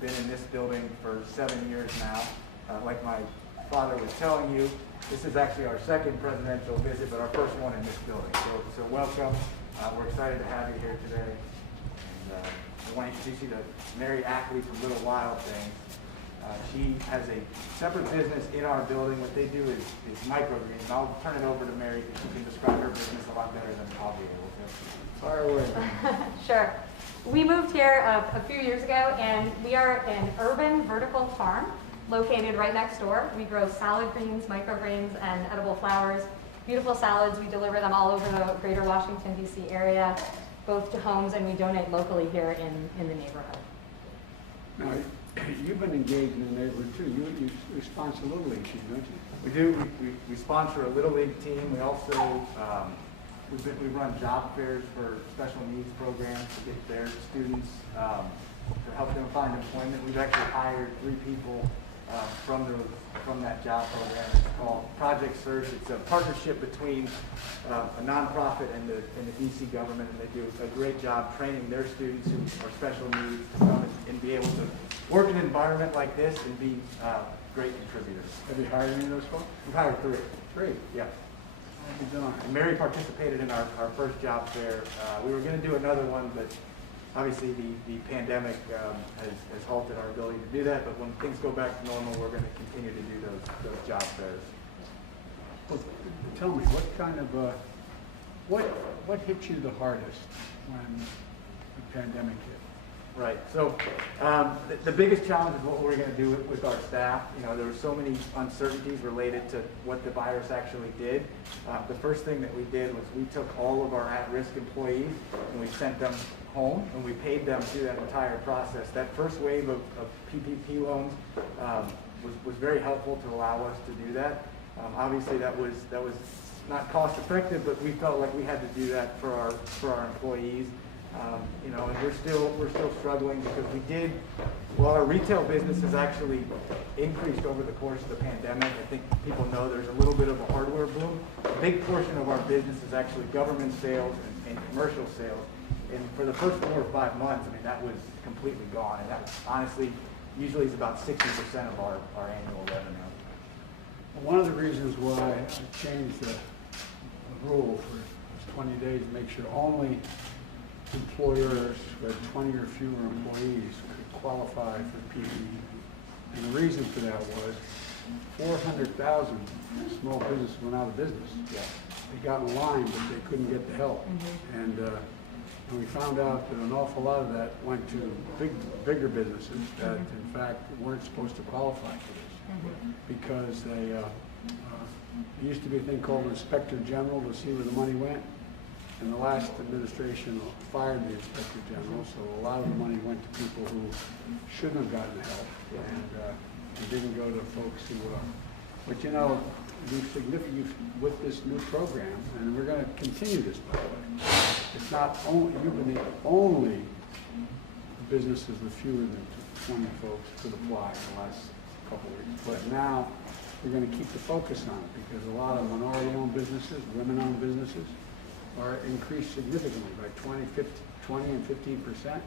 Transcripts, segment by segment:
We've been in this building for 7 years now. Like my father was telling you, this is actually our second presidential visit, but our first one in this building. So welcome. We're excited to have you here today. And I want to introduce you to Mary Ackley from Little Wild Things. She has a separate business in our building. What they do is microgreens. And I'll turn it over to Mary because she can describe her business a lot better than I'll be able to. Fire away. Sure. We moved here a few years ago, and we are an urban vertical farm located right next door. We grow salad greens, microgreens, and edible flowers. Beautiful salads. We deliver them all over the greater Washington, D.C. area, both to homes, and we donate locally here in the neighborhood. Now, you've been engaged in the neighborhood too. You sponsor Little League team, don't you? We do. We sponsor a Little League team. We also we run job fairs for special needs programs to get their students to help them find employment. We've actually hired 3 people from that job program. It's called Project Search. It's a partnership between a nonprofit and the DC government, and they do a great job training their students who are special needs to come and be able to work in an environment like this and be great contributors. Have you hired any of those folks? We've hired 3. 3? Yeah. Good on. And Mary participated in our first job fair. We were going to do another one, but obviously the pandemic has halted our ability to do that. But when things go back to normal, we're going to continue to do those job fairs. Well, tell me, what kind of what hit you the hardest when the pandemic hit? Right. So the biggest challenge is what we're going to do with our staff. You know, there were so many uncertainties related to what the virus actually did. The first thing that we did was we took all of our at-risk employees and we sent them home, and we paid them through that entire process. That first wave of PPP loans was very helpful to allow us to do that. Obviously, that was not cost effective, but we felt like we had to do that for our employees. You know, and we're still struggling because while our retail business has actually increased over the course of the pandemic. I think people know there's a little bit of a hardware boom. A big portion of our business is actually government sales and commercial sales. And for the first 4 or 5 months, I mean, that was completely gone. And that honestly usually is about 60% of our annual revenue. Well, one of the reasons why I changed the rule for 20 days to make sure only employers who had 20 or fewer employees could qualify for PPP. And the reason for that was 400,000 small businesses went out of business. Yeah. They got in line, but they couldn't get the help. And we found out that an awful lot of that went to bigger businesses that, in fact, weren't supposed to qualify for this because there used to be a thing called Inspector General to see where the money went. And the last administration fired the Inspector General, so a lot of the money went to people who shouldn't have gotten help, and it didn't go to folks who. But you know, with this new program, and we're going to continue this, by the way. It's not only you've been the only businesses with fewer than 20 folks could apply in the last couple of weeks, but now we're going to keep the focus on it because a lot of minority-owned businesses, women-owned businesses, are increased significantly by 20 and 15%,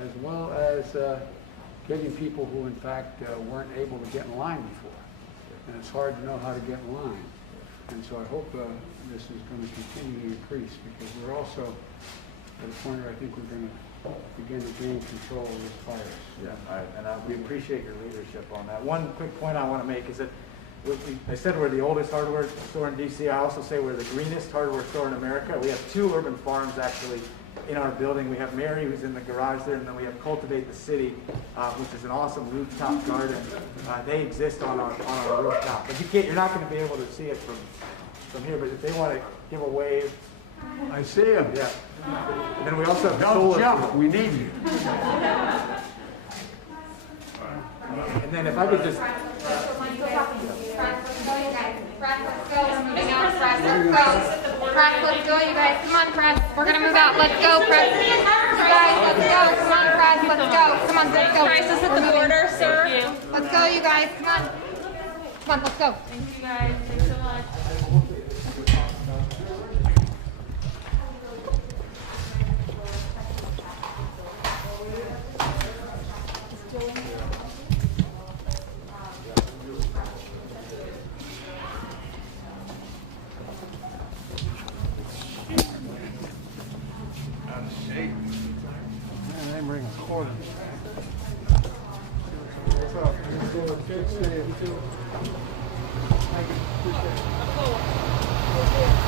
as well as getting people who, in fact, weren't able to get in line before. And it's hard to know how to get in line. And so I hope this is going to continue to increase because we're also at a point where I think we're going to begin to gain control of this virus. Yeah, we appreciate your leadership on that. One quick point I want to make is that I said we're the oldest hardware store in DC. I also say we're the greenest hardware store in America. We have 2 urban farms actually in our building. We have Mary, who's in the garage there, and then we have Cultivate the City, which is an awesome rooftop garden. They exist on our rooftop. But you're not going to be able to see it from here. But if they want to give a wave, I see them. Yeah. And then we also have Don't solar. jump. We need you. And then if I could just. Press, let's go, you guys. Come on, Press. We're gonna move out. Let's go, Press. You guys, let's go. Come on, Press. Let's go. Come on, let's go. Crisis at the border, sir. Let's go, you guys. Come on. Come on, let's go. Thank you guys. Thanks so much. Julie. Good seeing you too. Thank you. Appreciate it.